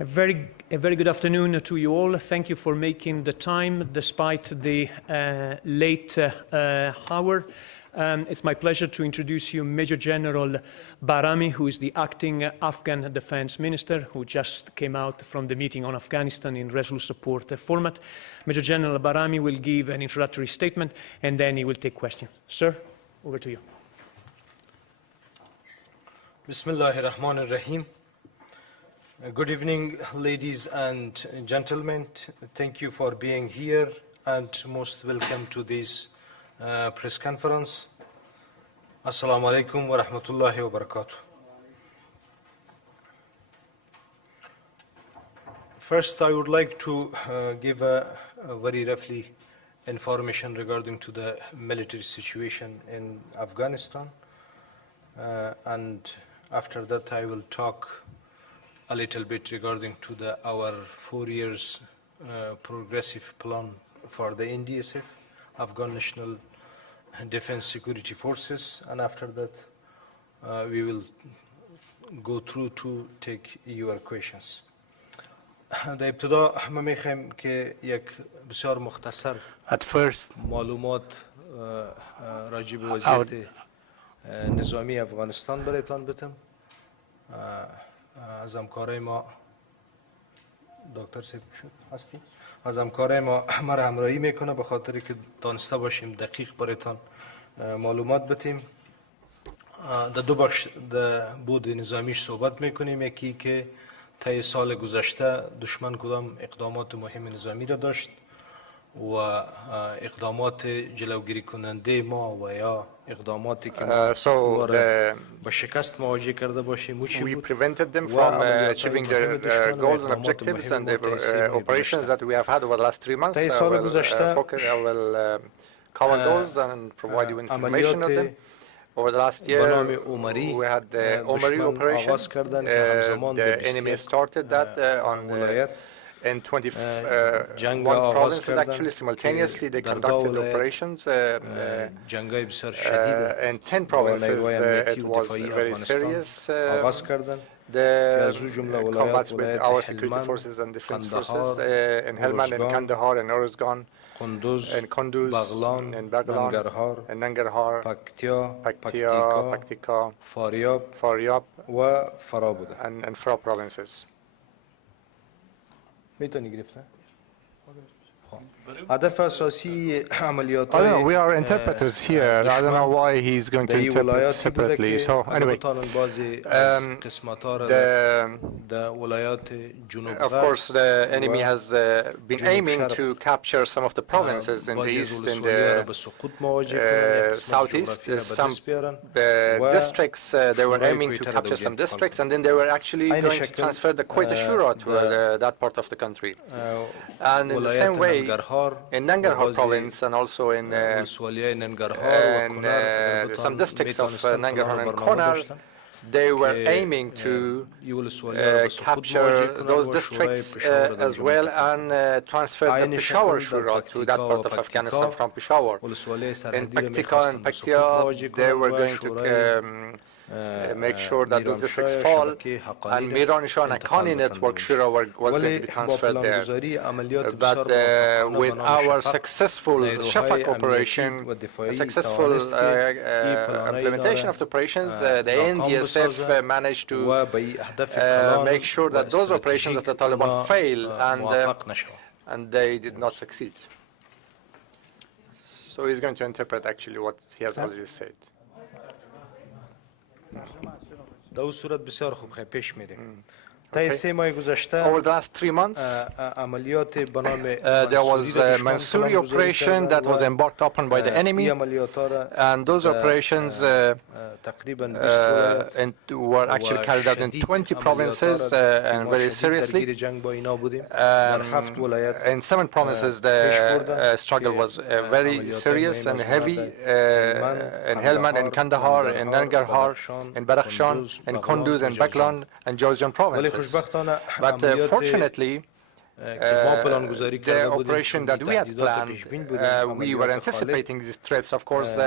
A very good afternoon to you all. Thank you for making the time despite the late hour. It's my pleasure to introduce you Major General Bahrami, who is the acting Afghan Defense Minister, who just came out from the meeting on Afghanistan in Resolute Support format. Major General Bahrami will give an introductory statement and then he will take questions. Sir, over to you. Bismillahirrahmanirrahim. Good evening, ladies and gentlemen. Thank you for being here and most welcome to this press conference. Assalamu alaikum wa rahmatullahi wa barakatuh. First, I would like to give a very roughly information regarding to the military situation in Afghanistan. And after that, I will talk a little bit regarding to our 4 years progressive plan for the NDSF, Afghan National Defense Security Forces, and after that we will go through to take your questions. در ابتدا ما میخوایم که یک بسیار مختصر معلومات راجع به وضعیت نظامی افغانستان برایتان بدم. از همکارای ما دکتر سید شد هستی از همکارای ما را همراهی میکنه به خاطر که دانسته باشیم دقیق برایتان معلومات بدیم. در دو بخش در بود نظامیش صحبت میکنیم. یکی که طی سال گذشته دشمن کدام اقدامات مهم نظامی را داشت و اقدامات جلوگیری کننده ما و یا اقداماتی که ما با شکست مواجه کرده باشیم. We prevented them from achieving their goals and objectives and the operations that we have had over the last 3 months. I will cover those and provide you information on them. Over the last year, we had the Omari operation. The enemy started that in 21 provinces, actually, simultaneously, they conducted operations. In 10 provinces, it was very serious. The combats with our security forces and defense forces in Helmand, in Kandahar, in Uruzgan, in Kunduz, in Baghlan, in Nangarhar, Paktika, Faryab, and Farab provinces. We are interpreters here. I don't know why he's going to interpret separately. So anyway, of course, the enemy has been aiming to capture some of the provinces in the east and the southeast. Some districts, they were aiming to capture some districts, and then they were actually going to transfer the Quetta Shura to that part of the country. And in the same way, in Nangarhar province and also in some districts of Nangarhar and Konar, they were aiming to capture those districts as well and transfer the Peshawar Shura to that part of Afghanistan from Peshawar. In Paktika and Paktia, they were going to make sure that those districts fall, and Miran Shah and Akani network Shura was going to be transferred there. But with our successful Shafak operation, successful implementation of the operations, the NDSF managed to make sure that those operations of the Taliban fail, and they did not succeed. So he's going to interpret actually what he has already said. در صورت بسیار خوب پیش میریم. طی 3 ماه گذشته over the last 3 months there was a Mansouri operation that was embarked upon by the enemy, and those operations were actually carried out in 20 provinces and very seriously. In 7 provinces the struggle was very serious and heavy, in Helmand, in Kandahar, in Nangarhar, in Badakhshan, in Kunduz, and Baghlan, and Jowzjan provinces. But fortunately, the operation that we had planned, we were anticipating these threats. Of course,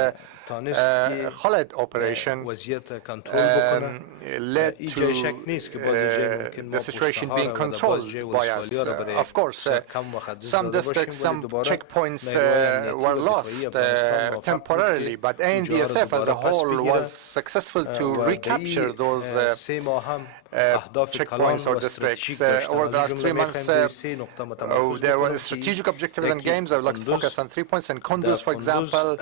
Khaled operation led to the situation being controlled by us. Of course, some districts, some checkpoints were lost temporarily, but ANDSF as a whole was successful to recapture those checkpoints or districts. Over the last 3 months, there were strategic objectives and games. I would like to focus on 3 points. In Kunduz, for example,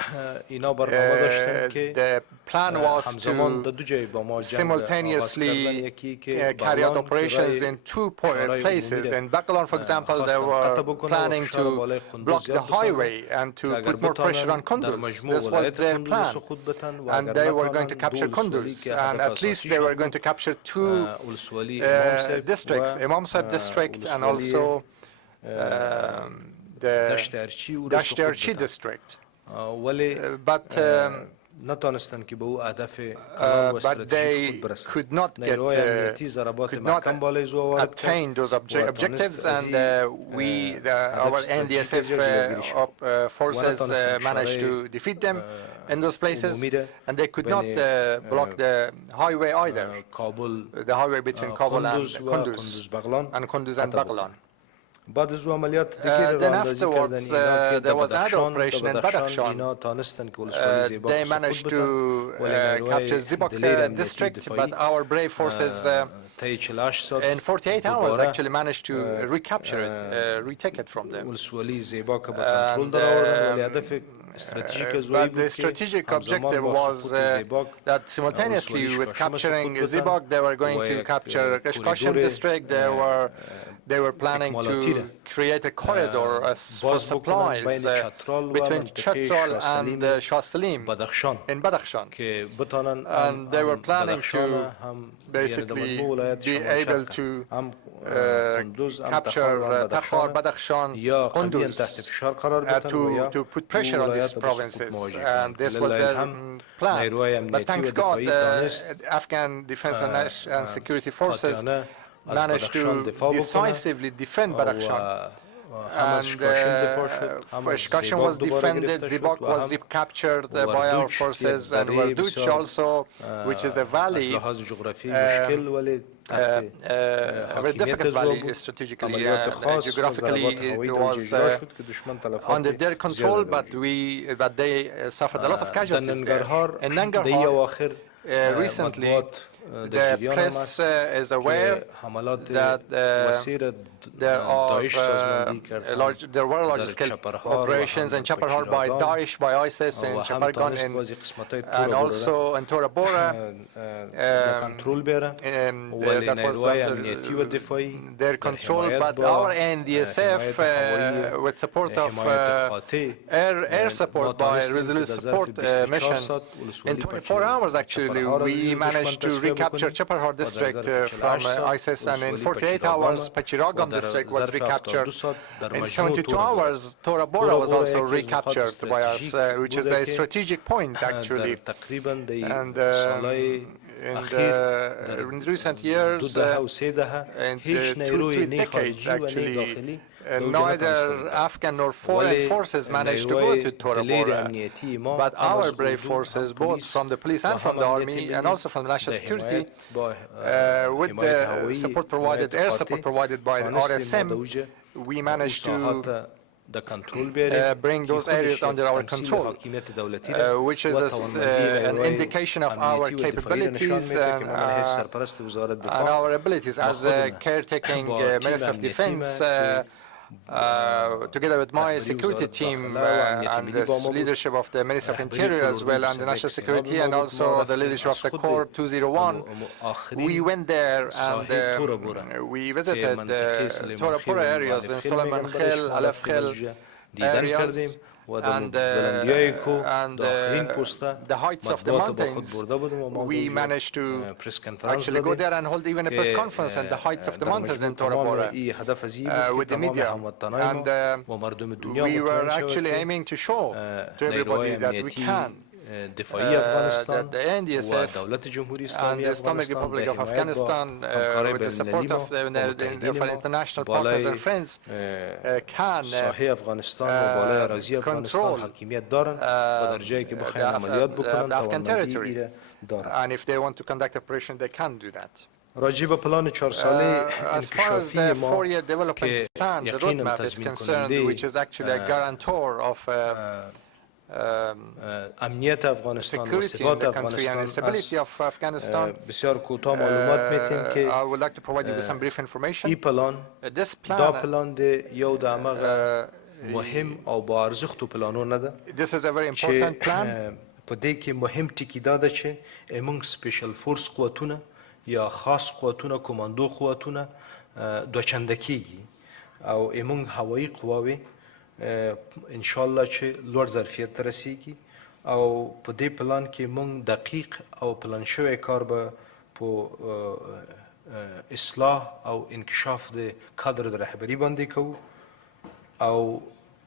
the plan was to simultaneously carry out operations in 2 places. In Baghlan, for example, they were planning to block the highway and to put more pressure on Kunduz. This was their plan. And they were going to capture Kunduz. And at least they were going to capture 2 districts, Imamsab district and also the Dashtarchi district. But they could not attain those objectives, and our NDSF forces managed to defeat them in those places, and they could not block the highway either, the highway between Kabul and Kunduz and Baghlan. Then afterwards, there was another operation in Badakhshan. They managed to capture Zibok district, but our brave forces in 48 hours actually managed to recapture it, retake it from them. But the strategic objective was that simultaneously with capturing Zibok, they were going to capture Kashkashan district. They were planning to create a corridor for supplies between Chatral and Shah Salim in Badakhshan. And they were planning to basically be able to capture Takhar, Badakhshan, Kunduz, to put pressure on these provinces. And this was their plan. But thanks God, Afghan defense and security forces managed to decisively defend Badakhshan. And Kashkashan was defended, Zibok was captured by our forces, and Warduch also, which is a valley, a very difficult valley strategically, geographically it was under their control, but they suffered a lot of casualties there. In Nangarhar, recently, the press is aware that there were large-scale operations in Chaparhar by Daesh, by ISIS, in Chapargan, and also in Tora Bora. That was under their control, but our NDSF, with support of air support by Resolute Support mission, in 24 hours actually, we managed to recapture Chaparhar district from ISIS, and in 48 hours, Pachiragam district was recaptured. In 72 hours, Tora Bora was also recaptured by us, which is a strategic point, actually. And in recent years, in 2-3 decades, actually, neither Afghan nor foreign forces managed to go to Tora Bora, but our brave forces, both from the police and from the army, and also from the national security, with the support provided, air support provided by the RSM, we managed to bring those areas under our control, which is an indication of our capabilities and our abilities as a caretaking Minister of Defense. Together with my security team and the leadership of the Ministry of Interior as well, and the National Security, and also the leadership of the Corps 201, we went there and we visited the Tora Bora areas in Solomon Khel, Alef Khel areas, and the heights of the mountains. We managed to actually go there and hold even a press conference in the heights of the mountains in Tora Bora with the media. And we were actually aiming to show to everybody that we can دفاعی افغانستان و دولت جمهوری اسلامی افغانستان به حمایت با همکارای بین‌المللی ما و متحدین ما بالای ساحه افغانستان و بالای اراضی افغانستان حاکمیت دارند و در جایی که بخواهند عملیات بکنند توانمندی ایره دارند. راجع به پلان 4 ساله انکشافی ما که یقیناً تضمین کننده امنیت افغانستان و ثبات افغانستان است. بسیار کوتاه معلومات میتیم که این پلان دا پلان ده یو د امغه مهم او با ارزښت پلانونه ده چې په دې کې مهم ټکی دا ده چې موږ سپیشل فورس قوتونه یا خاص قوتونه کماندو قوتونه دوچنده کیږي او موږ هوایي قواوې ان شاء الله چې لوړ ظرفیت ته رسیږي او په دې پلان کې موږ دقیق او پلان شوی کار به په اصلاح او انکشاف د کادر د رهبری باندې کوو او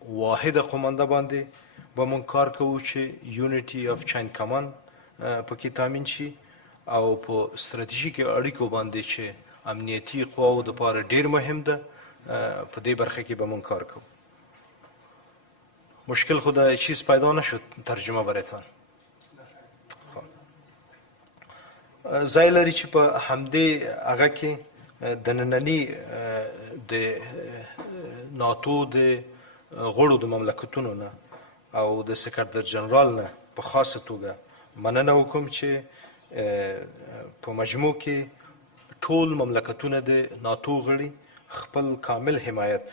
واحد قومنده باندې به موږ کار کوو چې یونیټي اف چاین کمان پکې تامین شي او په ستراتیژیکي اړیکو باندې چې امنیتي قواو دپاره ډیر مهم ده په دې برخه کې به موږ کار کوو. مشکل خو دا چیز پیدا نشد ترجمه برایتان ځای لري چې په همدې هغه کې د ننني د ناتو د غړو د مملکتونو نه او د سکرتر جنرال نه په خاصه توګه مننه وکړم چې په مجموع کې ټول مملکتونه د ناتو غړي خپل کامل حمایت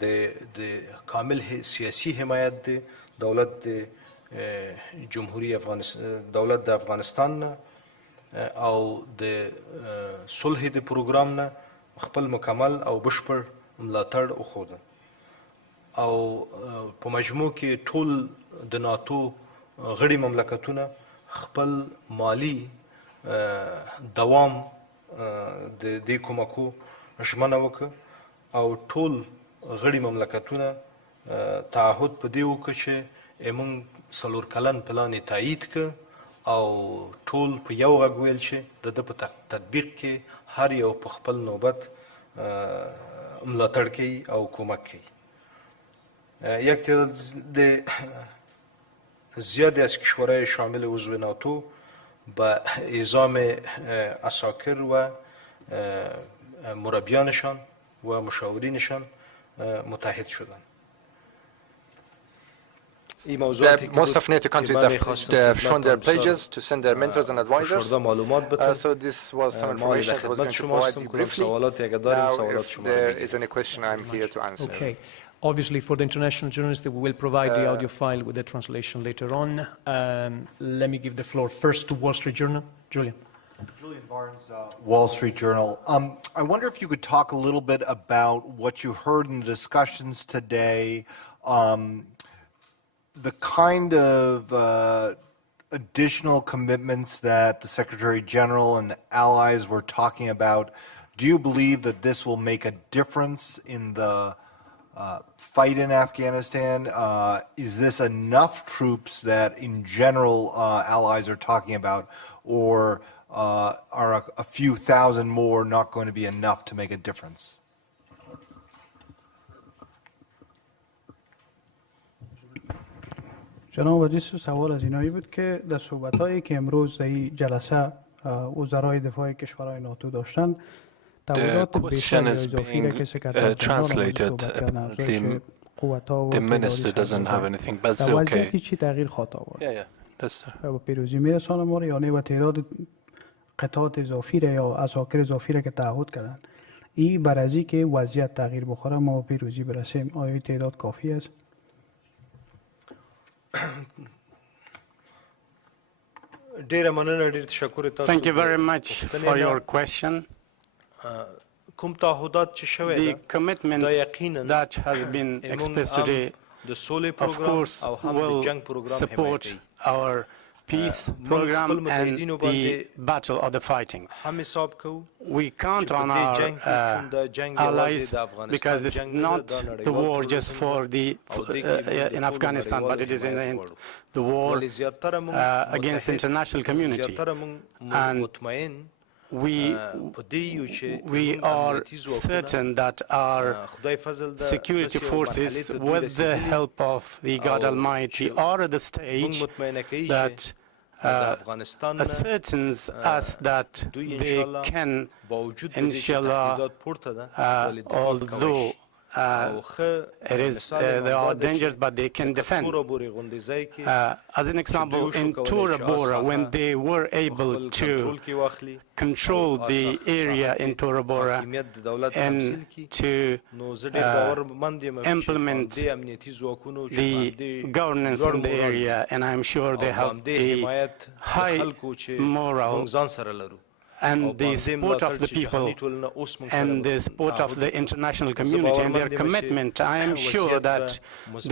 د کامل سیاسي حمایت د دولت د جمهوری افغانستان دولت د افغانستان نه او د صلح د پروګرام نه خپل مکمل او بشپړ ملاتړ وښوده او په مجموع کې ټول د ناتو غړي مملکتونه خپل مالی دوام د دې کومکو ژمنه وکړه او ټول غړي مملکتونه تعهد په دې وکړه چې موږ 4 کلن پلان تایید کړ او ټول په یو غږ ویل چې د ده په تطبیق کې هر یو په خپل نوبت ملاتړ کوي او کومک کوي. یک تعداد زیادی از کشورهای شامل عضو ناتو به اعزام عساکر و مربیانشان و مشاورینشان متحد شدند. Most of NATO countries have shown their pledges to send their mentors and advisors. So this was some information that was going to provide you briefly. Now, if there is any question, I'm here to answer. Okay. Obviously, for the international journalists, we will provide the audio file with the translation later on. Let me give the floor first to Wall Street Journal. Julian. Julian Barnes, Wall Street Journal. I wonder if you could talk a little bit about what you heard in the discussions today, the kind of additional commitments that the Secretary General and allies were talking about. Do you believe that this will make a difference in the fight in Afghanistan? Is this enough troops that in general allies are talking about, or are a few thousand more not going to be enough to make a difference? جناب عزیز، سوال از اینایی بود که در صحبت‌هایی که امروز در این جلسه وزرای دفاع کشورهای ناتو داشتن The question is being translated. The minister doesn't have anything, but it's okay. Yeah, that's there. به پیروزی میرسانه ما رو، یعنی و تعداد قطعات اضافی یا عساکر اضافی که تعهد کردن، این بر از این که وضعیت تغییر بخوره ما به پیروزی برسیم، آیا تعداد کافی است؟ Thank you very much for your question. The commitment that has been expressed today, of course, will support our peace program and the battle or the fighting. We count on our allies because this is not the war just for the in Afghanistan, but it is in the war against the international community. And we are certain that our security forces, with the help of the God Almighty, are at the stage that ascertains us that they can, inshallah, although there are dangers, but they can defend. As an example, in Tora Bora, when they were able to control the area in Tora Bora and to implement the governance in the area, and I'm sure they have a high morale and the support of the people and the support of the international community and their commitment, I am sure that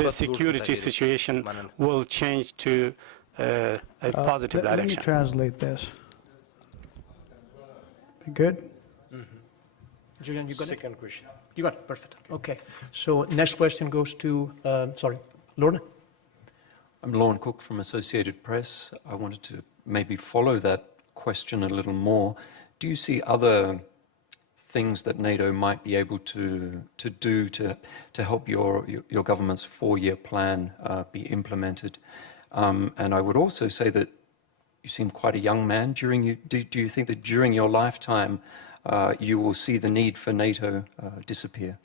the security situation will change to a positive direction. Let me translate this. Good? Julian, you got Second question. You got it, perfect. Okay, so next question goes to, Lorna. I'm Lorne Cook from Associated Press. I wanted to maybe follow that question a little more. Do you see other things that NATO might be able to do to help your government's 4-year plan be implemented? And I would also say that you seem quite a young man. Do you think that during your lifetime you will see the need for NATO disappear?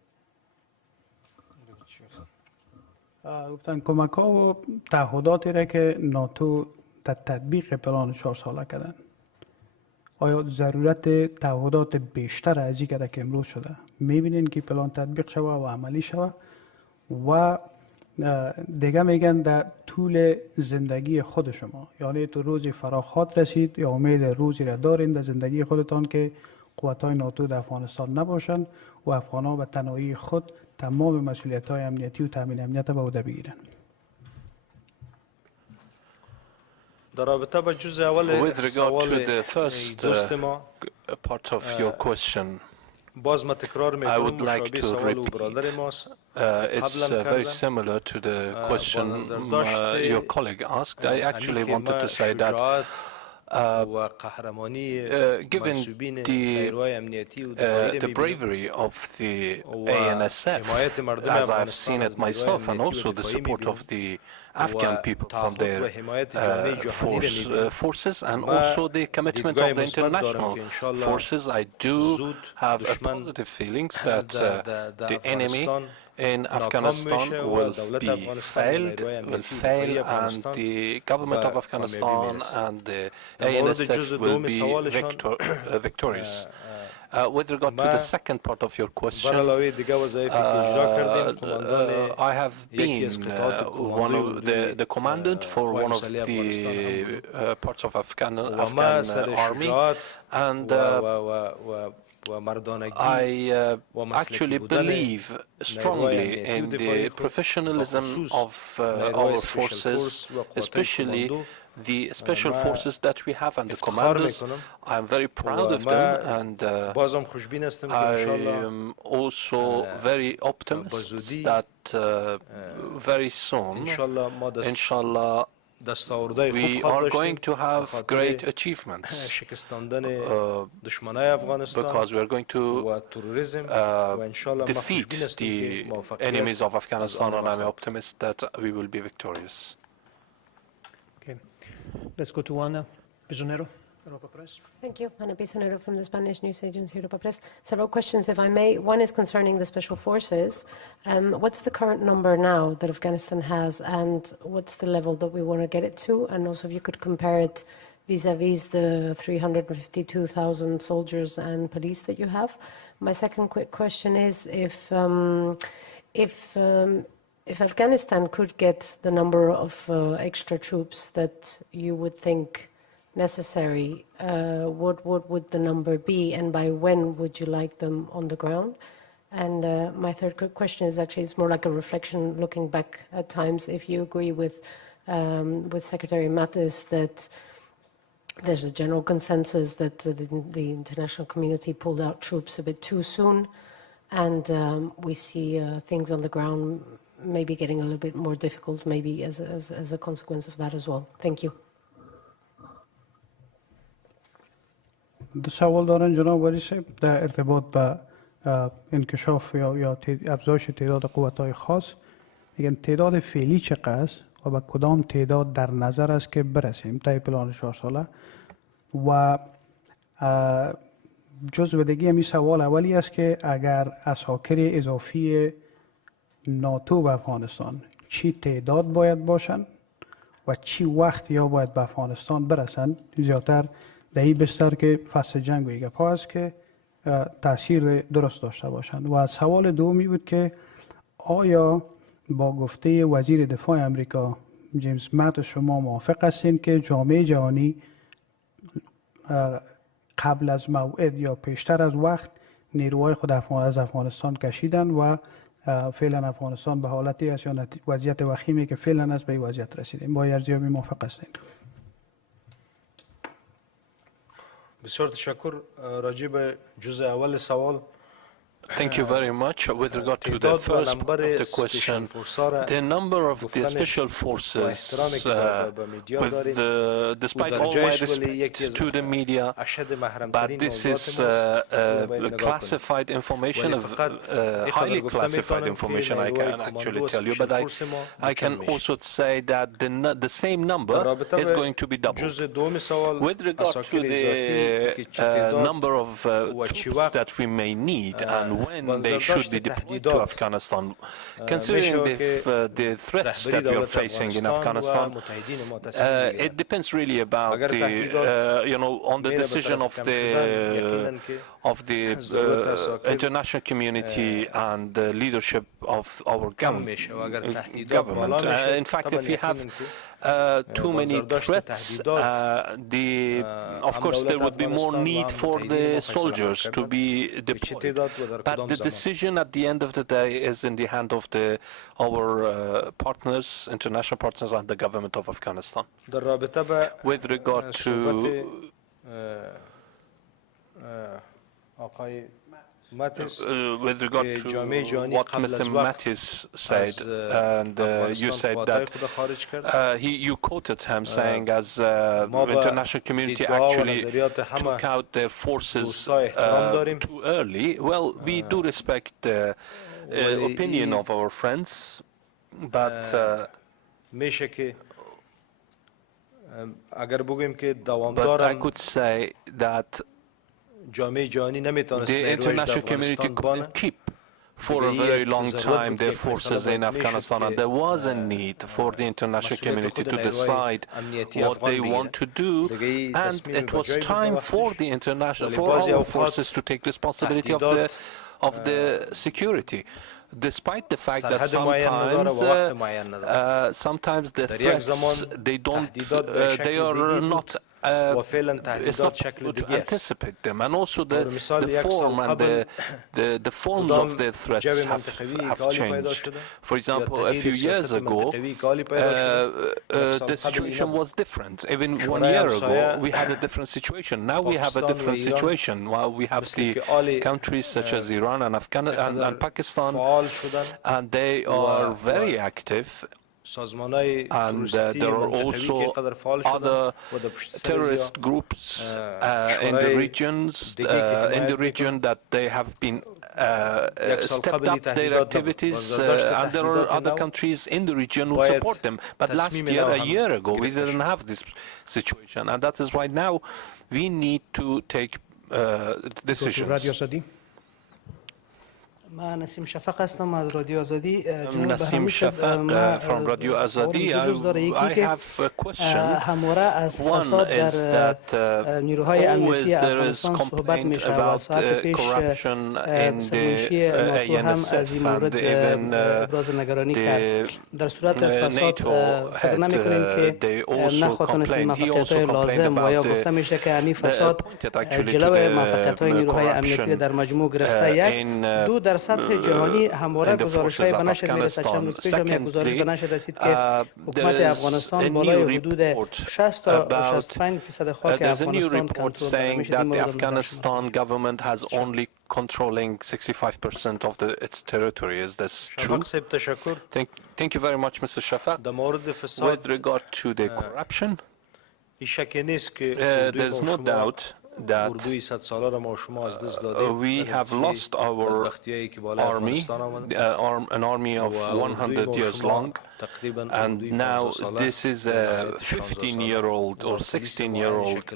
گفتن کمک‌ها و تعهداتی را که ناتو در تطبیق پلان 4 ساله کردن. آیا ضرورت تعهدات بیشتر از این که امروز شده می‌بینین که پلان تطبیق شوه و عملی شوه و دیگه میگن در طول زندگی خود شما، یعنی تو روزی فراخات رسید یا امید روزی را دارین در زندگی خودتان که قوت‌های ناتو در افغانستان نباشن و افغان‌ها به تنهایی خود تمام مسئولیت‌های امنیتی و تامین امنیت به عهده بگیرن؟ With regard to the first part of your question, I would like to repeat. It's very similar to the question your colleague asked. I actually wanted to say that given the bravery of the ANSF, as I've seen it myself, and also the support of the Afghan people from their forces, and also the commitment of the international forces, I do have a positive feelings that the enemy in Afghanistan will fail, and the government of Afghanistan and the ANSF will be victorious. With regard to the second part of your question, I have been one of the commandant for one of the parts of Afghan army, and I actually believe strongly in the professionalism of our forces, especially the special forces that we have and the commanders. I am very proud of them, and I am also very optimistic that very soon, inshallah, we are going to have great achievements because we are going to defeat the enemies of Afghanistan, and I'm optimistic that we will be victorious. Okay, let's go to Ana Pisonero. Europa Press. Thank you. Ana Pisonero from the Spanish news agency Europa Press. Several questions, if I may. One is concerning the special forces. What's the current number now that Afghanistan has, and what's the level that we want to get it to? And also, if you could compare it vis-a-vis the 352,000 soldiers and police that you have. My second quick question is if Afghanistan could get the number of extra troops that you would think necessary, what would the number be, and by when would you like them on the ground? And my third question is actually, it's more like a reflection looking back at times. If you agree with with Secretary Mattis that there's a general consensus that the international community pulled out troops a bit too soon, and we see things on the ground maybe getting a little bit more difficult, maybe as a consequence of that as well. Thank you. دو سوال دارن جناب ولی صاحب در ارتباط با انکشاف یا افزایش تعداد قوت‌های خاص. میگن تعداد فعلی چقدر است و به کدام تعداد در نظر است که برسیم طی پلان 4 ساله. و جزو دیگه همین سوال اولی است که اگر عساکر اضافی ناتو به افغانستان چی تعداد باید باشن و چی وقت یا باید به افغانستان برسن، زیادتر در این بستر که فصل جنگ و ایگه پا است که تاثیر درست داشته باشند. و سوال دومی بود که آیا با گفته وزیر دفاع امریکا جیمز ماتیس شما موافق هستین که جامعه جهانی قبل از موعد یا پیشتر از وقت نیروهای خود از افغانستان کشیدن و فعلا افغانستان به حالتی است یا وضعیت وخیمی که فعلا است به این وضعیت رسیدیم؟ با ارزیابی موافق هستین؟ بسیار تشکر. راجع به جزء اول سوال Thank you very much. With regard to the first part of the question, the number of the special forces, despite all my respect to the media, but this is classified information, highly classified information, I can actually tell you, but I can also say that the same number is going to be doubled. With regard to the number of troops that we may need and when they should be deployed to Afghanistan, considering the threats that we are facing in Afghanistan, it depends really about on the decision of the international community and the leadership of our government. In fact, if you have too many threats, of course there would be more need for the soldiers to be deployed. But the decision at the end of the day is in the hand of our partners, international partners, and the government of Afghanistan. With regard to with regard to what Mr. Mattis said, and you said that you quoted him saying as international community actually took out their forces too early. Well, we do respect the opinion of our friends, but I could say that the international community couldn't keep for a very long time their forces in Afghanistan, and there was a need for the international community to decide what they want to do, and it was time for our forces to take responsibility of the security. Despite the fact that sometimes the threats they are not it's not possible to anticipate them, and also the form and the forms of the threats have changed. For example, a few years ago, the situation was different. Even 1 year ago, we had a different situation. Now we have a different situation. While we have the countries such as Iran and Afghanistan and Pakistan, and they are very active. And there are also other terrorist groups in the region that they have been stepped up their activities, and there are other countries in the region who support them. But last year, a year ago, we didn't have this situation, and that is why now we need to take decisions. من نسیم شفق هستم از رادیو آزادی. Nasim Shafaq from Radio Azadi. I have a question. One is that always there is complaint about corruption in the ANSF, and even the NATO head, they also complained. He also complained about pointed actually to the corruption in در سطح جهانی همواره گزارش‌های به نشر می‌رسد. چند روز پیش هم یک گزارش به نشر رسید که حکومت افغانستان بالای حدود 60 تا 65% خاک افغانستان کنترل میشه. The Afghanistan government has only controlling 65% of its territory. Is this true? Thank you very much, Mr. Shafaq. With regard to the corruption, there's no doubt that we have lost our army, an army of 100 years long, and now this is a 15-year-old or 16-year-old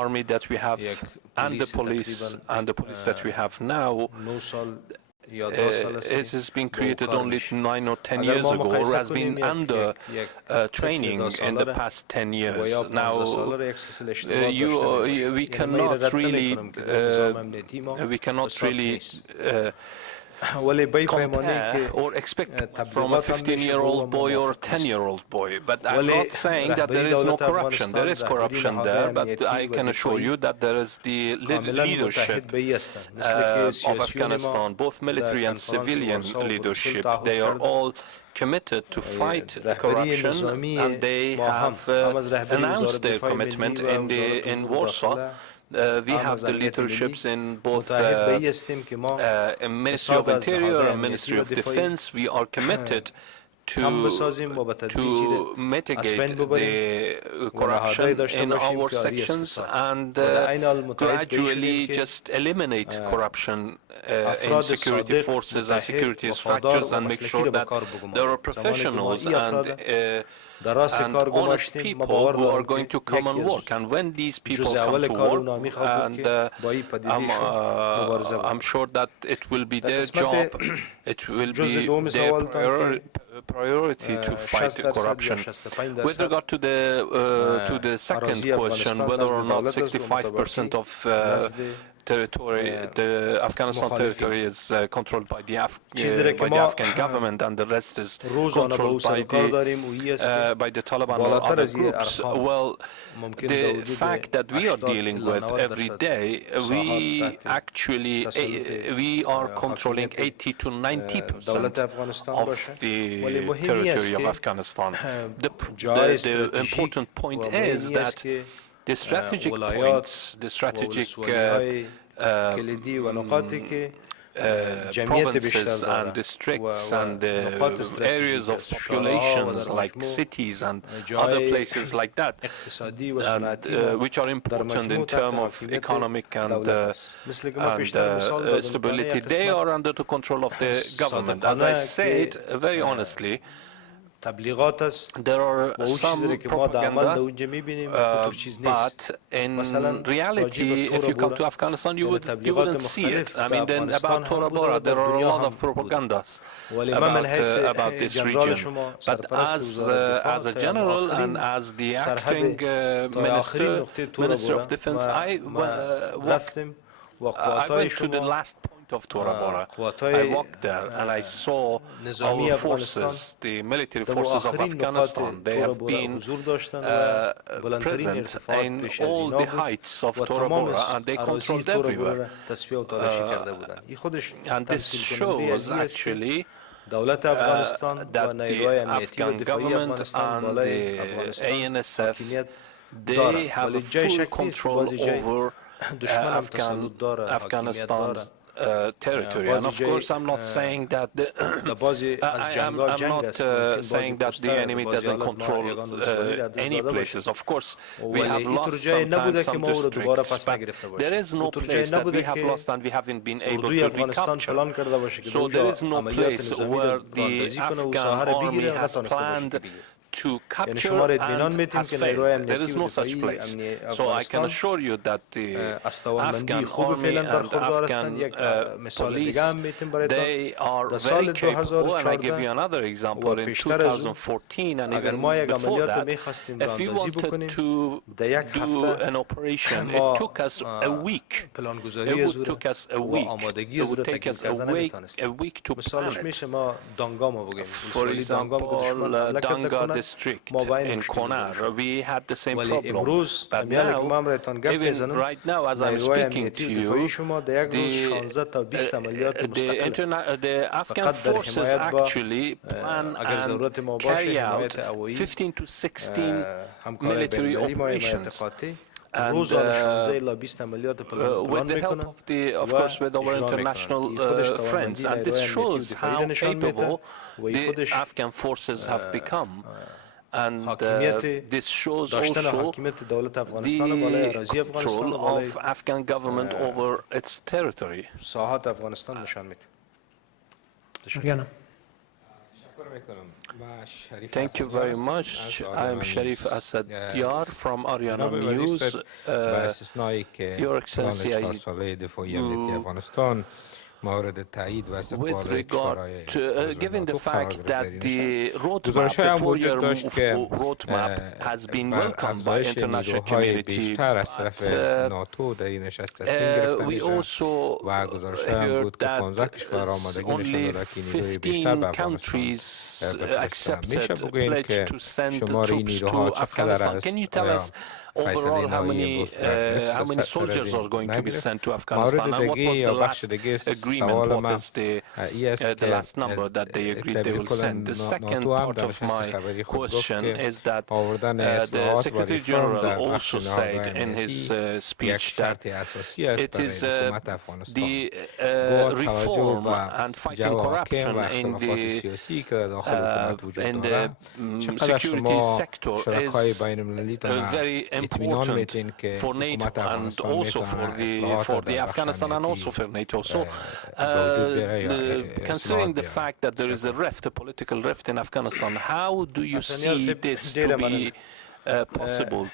army that we have, and the police that we have now. It has been created only 9 or 10 years ago, or has been under training in the past 10 years. Now, we cannot really compare or expect from a 15-year-old boy or a 10-year-old boy. But I'm not saying that there is no corruption. There is corruption there, but I can assure you that there is the leadership of Afghanistan, both military and civilian leadership. They are all committed to fight corruption, and they have announced their commitment in Warsaw. We have the leaderships in both Ministry of Interior and Ministry of Defense. We are committed to mitigate the corruption in our sections and gradually just eliminate corruption in security forces and security structures, and make sure that there are professionals and honest people who are going to come and work. And when these people come to work, and I'm sure that it will be their job, it will be their priority to fight the corruption. With regard to the second question, whether or not 65% of territory, the Afghanistan territory is controlled by the Afghan government, and the rest is controlled by the Taliban or other groups. Well, the fact that we are dealing with every day, we are controlling 80 to 90% of the territory of Afghanistan. The important point is that the strategic points, the strategic provinces and districts and areas of populations like cities and other places like that, which are important in terms of economic and stability, they are under the control of the government. As I said, very honestly, there are some propaganda, but in reality, if you come to Afghanistan, you wouldn't see it. I mean, then about Tora Bora, there are a lot of propagandas about this region. But as a general and as the acting Minister of Defense, I went to the last point of Tora Bora. I walked there and I saw our forces, the military forces of Afghanistan. They have been present in all the heights of Tora Bora, and they controlled everywhere. And this shows actually that the Afghan government and the ANSF, they have a full control over Afghanistan's territory. And of course, I'm not saying that saying that the enemy doesn't control any places. Of course, we have lost sometimes some districts, but there is no place that we have lost and we haven't been able to recapture. So there is no place where the Afghan army has planned to capture and has failed. There is no such place. So I can assure you that the Afghan army and Afghan police, they are very capable. And I give you another example. In 2014 and even before that, if we wanted to do an operation, it took us a week. It would take us a week. It would take us a week to plan it. For example, Danga district in Konar, we had the same problem. But now, even right now, as I'm speaking to you, the Afghan forces actually plan and carry out 15 to 16 military operations. And with the help of course, with our international friends. And this shows how capable the Afghan forces have become. And this shows also the control of Afghan government over its territory. Thank you very much. I am Sharif Asad Diyar from Ariana News. Your Excellency, with regard to given the fact that the roadmap, the 4-year roadmap, has been welcomed by international community, we also heard that only 15 countries accepted pledge to send troops to Afghanistan. Can you tell us overall how many soldiers are going to be sent to Afghanistan, and what was the last agreement? What is the last number that they agreed they will send? The second part of my question is that the Secretary General also said in his speech that it is the reform and fighting corruption in the security sector is very important for NATO and also for the Afghanistan and also for NATO. So, considering the fact that there is a rift, a political rift in Afghanistan, how do you see this to be possible?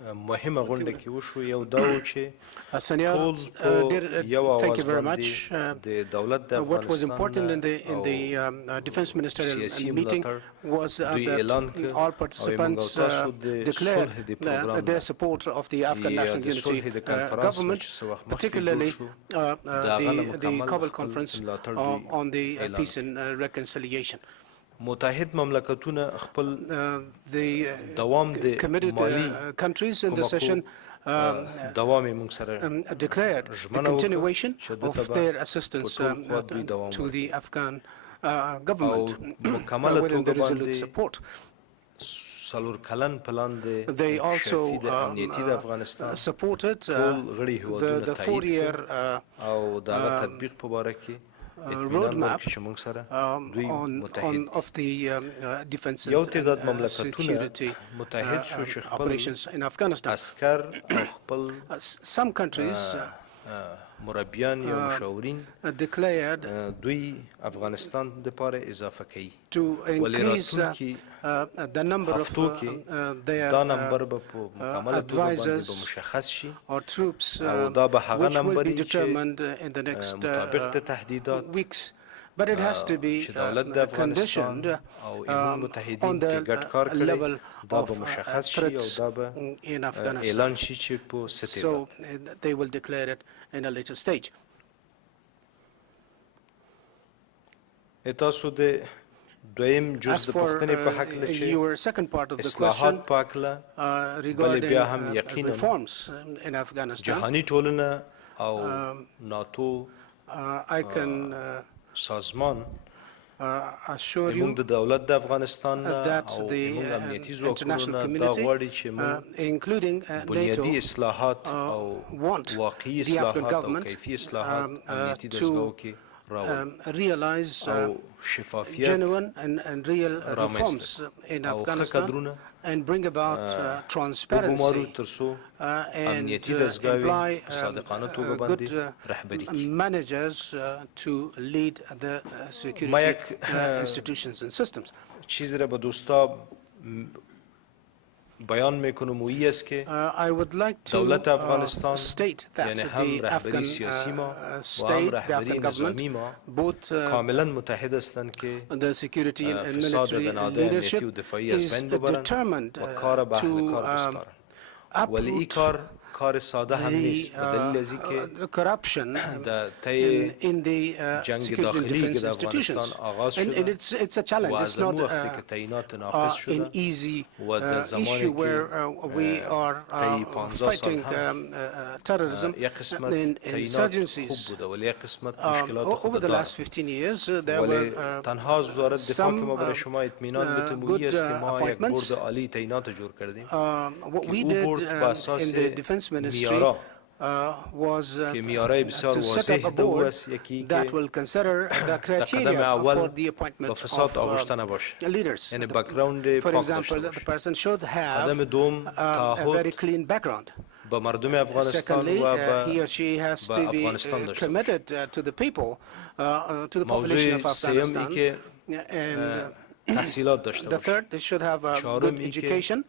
مهمه غونډه کې وشو یو دا و چې thank you very much. What was important in the Defense Ministerial Meeting was that all participants declared their support of the Afghan National Unity Government, particularly the Kabul Conference on the Peace and Reconciliation. متحد مملکتونه خپل the committed countries in the session declared the continuation of their assistance to the Afghan government within the Resolute Support. They also supported the 4-year roadmap of the defense and security operations in Afghanistan. Some countries declared to increase the number of their advisors or troops, which will be determined in the next weeks. But it has to be conditioned on the level of threats in Afghanistan. So they will declare it in a later stage. As for your second part of the question regarding reforms in Afghanistan, I can assure you that the international community, including NATO, want the Afghan government to realize genuine and real reforms in Afghanistan and bring about transparency and imply good managers to lead the security institutions and systems. I would like to state that the Afghan state, the Afghan government, both the security and military leadership is determined to uproot the corruption in the security and defense institutions. And it's a challenge. It's not an easy issue where we are fighting terrorism and insurgencies. Over the last 15 years, there were some good appointments. What we did in the Defense Ministry was to set up a board that will consider the criteria for the appointment of leaders. For example, the person should have a very clean background. Secondly, he or she has to be committed to the people, to the population of Afghanistan. And the third, they should have a good education,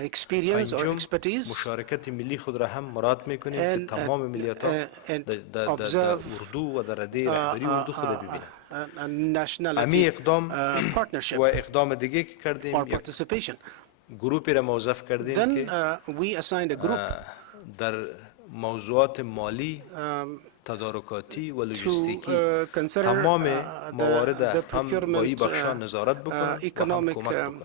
experience or expertise, and observe a nationality partnership or participation. Then we assigned a group تدارکاتی و لوجستیکی تمام موارد هم با این بخشا نظارت بکنن و هم کمک بکنن.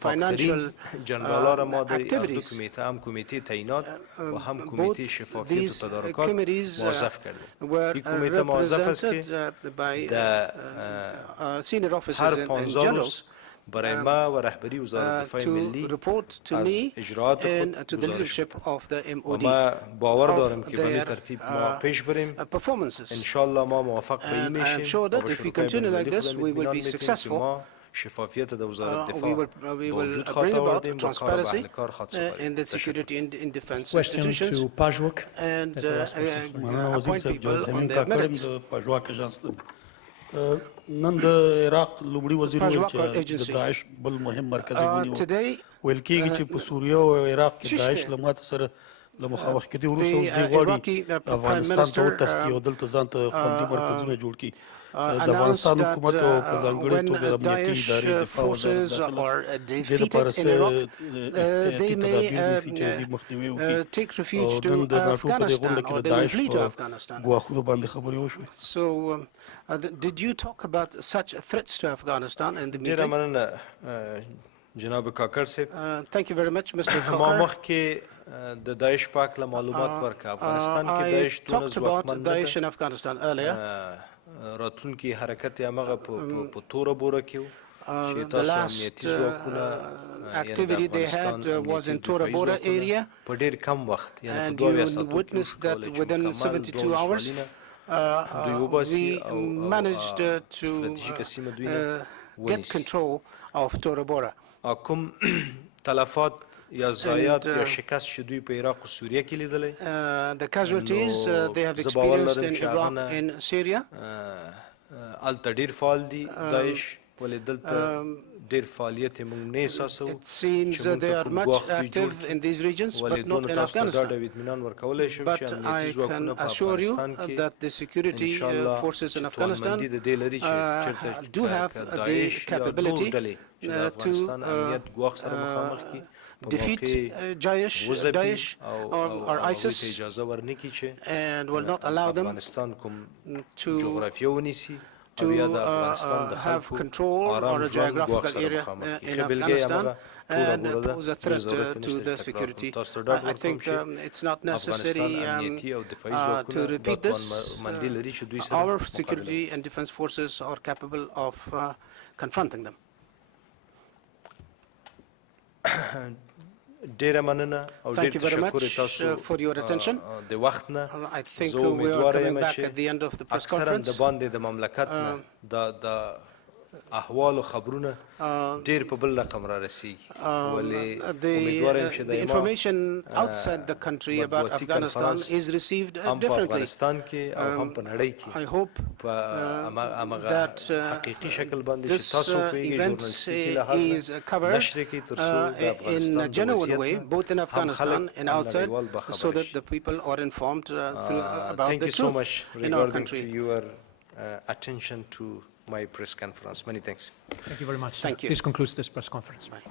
فاکترین جنرالار ما در دو کمیته هم کمیته تعیینات و هم کمیته شفافیت و تدارکات موظف کردیم. این کمیته موظف است که در هر 15 روز برای ما و رهبری وزارت دفاع ملی از اجرات خود و ما باور دارم که به این ترتیب ما پیش بریم. انشالله ما موفق به این میشیم و به شروع به ما شفافیت در وزارت دفاع به وجود خواهد آوردیم و کار به اهل کار خواهد سپارید. Question to Pajwak. And appoint people on their merits. نن د عراق لومړي وزیر چې د داعش بل مهم مرکزي ونیو ویل کېږي چې په سوریه او عراق کې داعش له ماته سره له مخامخ کېدو وروسته اوس دوی غواړي افغانستان ته وتښتي او دلته ځان ته خوندي مرکزونه جوړ کړي. د افغانستان حکومت او په ځانګړې توګه د امنیتي ادارې دفاع وزارت دې لپاره څه تدابیر نیسي چې د دې مخنیوی وکړي او نن د ناټو په دې غونډه کې د داعش په ګواښونو باندې خبرې وشوې. So, did you talk about such threats to Afghanistan in the meeting? جناب کاکر صاحب. Thank you very much, Mr. Kakar. ما مخکې د داعش په اړه معلومات ورکړه. افغانستان کې داعش دونه ځواکمن ده. راتلونکي حرکت یې هغه په توره بوره کې و چې تاسو امنیتي ځواکونه activity they had was in Tora Bora area, په ډېر کم وخت and you witnessed that within 72 hours we managed to get control of Tora Bora. کوم تلفات یا ضایعات یا شکست چې دوی په عراق او سوریه کې لیدلی the casualties they have experienced in Iraq and Syria. هلته ډېر فعال دي داعش ولې دلته ډېر فعالیت یې موږ نه احساسوو. It seems they are much active in these regions but not in Afghanistan. But I can assure you that the security forces in Afghanistan do have the capability to defeat Daesh or ISIS and will not allow them to have control or a geographical area in Afghanistan and pose a threat to the security. I think it's not necessary to repeat this. Our security and defense forces are capable of confronting them. Thank you very much for your attention. I think we are coming back at the end of the press conference. احوال و خبرونه ډېر په بل رقم را رسیږي ولې امیدوارم چې the information outside the country about Afghanistan is received differently. افغانستان کې او هم په نړۍ کې I hope that حقیقي شکل باندې چې this تاسو په event is covered in a genuine way both in Afghanistan and outside so that the people are informed about the truth in our country. Thank you so much regarding to your attention to my press conference. Many thanks. Thank you very much. Thank you. This concludes this press conference. Bye.